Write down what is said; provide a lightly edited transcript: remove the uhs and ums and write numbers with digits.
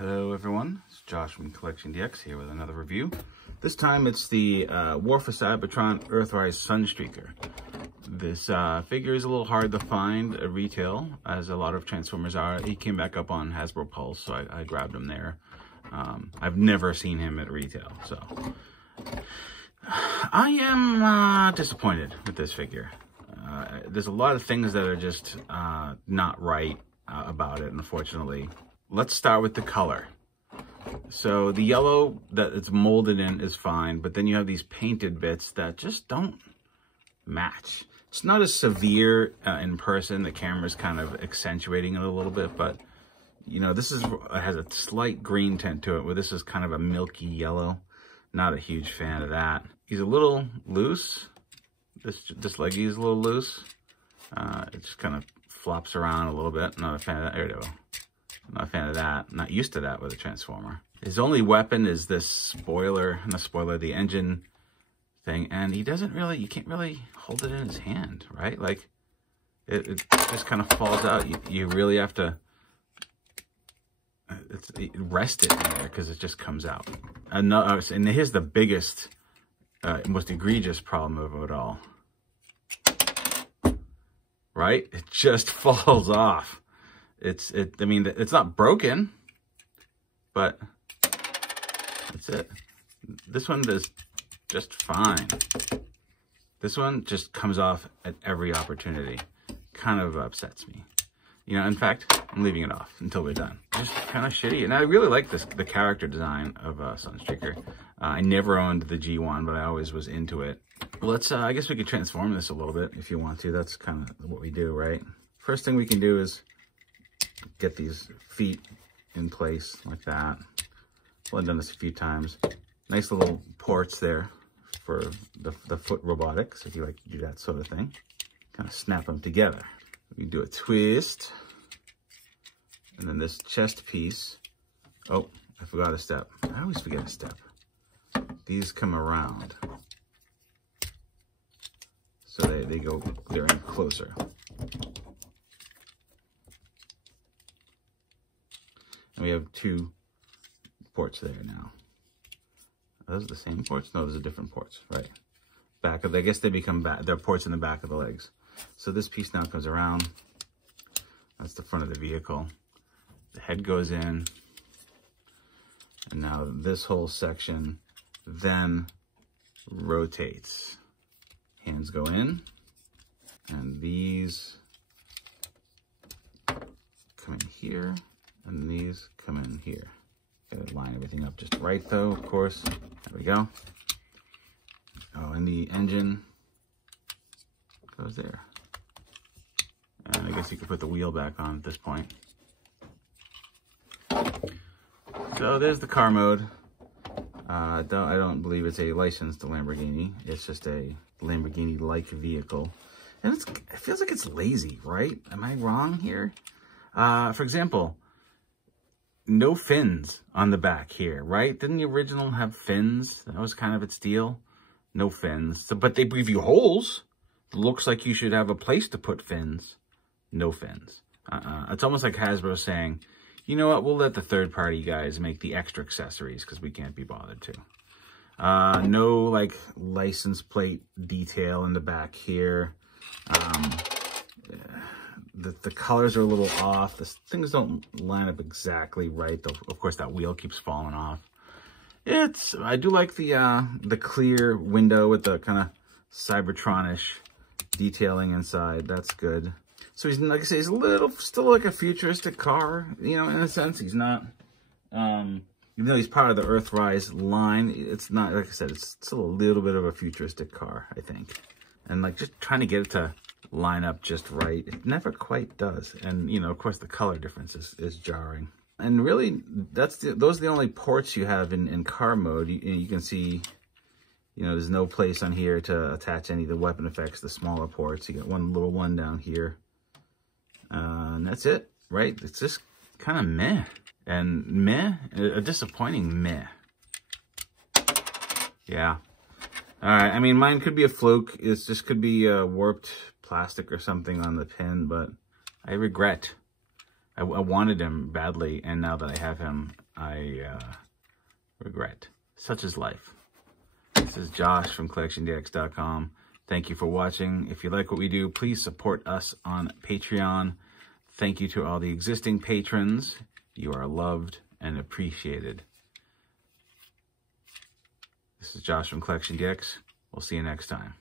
Hello everyone, it's Josh from CollectionDX here with another review. This time it's the War for Cybertron Earthrise Sunstreaker. This figure is a little hard to find at retail, as a lot of Transformers are. He came back up on Hasbro Pulse, so I grabbed him there. I've never seen him at retail, so I am disappointed with this figure. There's a lot of things that are just not right about it, unfortunately. Let's start with the color. So the yellow that it's molded in is fine, but then you have these painted bits that just don't match. It's not as severe in person. The camera's kind of accentuating it a little bit, but you know, this has a slight green tint to it, where this is kind of a milky yellow. Not a huge fan of that. He's a little loose. This leggy is a little loose. It just kind of flops around a little bit. Not a fan of that. There we go. Not a fan of that. Not used to that with a Transformer. His only weapon is this spoiler, not spoiler, the engine thing. And he doesn't really, you can't really hold it in his hand, right? Like, it just kind of falls out. You really have to rest it in there because it just comes out. And here's the biggest, most egregious problem of it all. Right? It just falls off. I mean, it's not broken, but that's it. This one does just fine. This one just comes off at every opportunity. Kind of upsets me. You know, in fact, I'm leaving it off until we're done. Just kind of shitty. And I really like the character design of Sunstreaker. I never owned the G1, but I always was into it. Let's, I guess we could transform this a little bit if you want to. That's kind of what we do, right? First thing we can do is get these feet in place like that. Well, I've done this a few times. Nice little ports there for the foot robotics, if you like to do that sort of thing. Kind of snap them together. We do a twist. And then this chest piece. Oh, I forgot a step. I always forget a step. These come around. So they're in closer. And we have two ports there now. Are those the same ports? No, those are different ports, right? I guess they become they're ports in the back of the legs. So this piece now comes around. That's the front of the vehicle. The head goes in. And now this whole section then rotates. Hands go in. And these come in here. And these come in here. Gotta line everything up just right though, of course. There we go. Oh, and the engine goes there. And I guess you could put the wheel back on at this point. So there's the car mode. I don't believe it's a licensed Lamborghini. It's just a Lamborghini-like vehicle. And it feels like it's lazy, right? Am I wrong here? For example, no fins on the back here, right? Didn't the original have fins? That was kind of its deal. No fins. So, but they give you holes. It looks like you should have a place to put fins. No fins. It's almost like Hasbro saying, you know what, we'll let the third-party guys make the extra accessories because we can't be bothered to. No, like, license plate detail in the back here. The colors are a little off. Things don't line up exactly right. Though, of course, that wheel keeps falling off. I do like the clear window with the kind of Cybertron-ish detailing inside. That's good. So he's, like I say, he's still like a futuristic car, you know, in a sense. He's not, even though he's part of the Earthrise line, it's not, like I said, it's still a little bit of a futuristic car, I think. And like just trying to get it to line up just right, it never quite does. And, you know, of course, the color difference is jarring. And really, those are the only ports you have in car mode. You can see, you know, there's no place on here to attach any of the weapon effects, the smaller ports. You got one little one down here. And that's it, right? It's just kind of meh. And meh, a disappointing meh. Yeah. All right, I mean, mine could be a fluke. It just could be a warped plastic or something on the pin, but I regret. I wanted him badly, and now that I have him, I regret. Such is life. This is Josh from CollectionDX.com. Thank you for watching. If you like what we do, please support us on Patreon. Thank you to all the existing patrons. You are loved and appreciated. This is Josh from CollectionDX. We'll see you next time.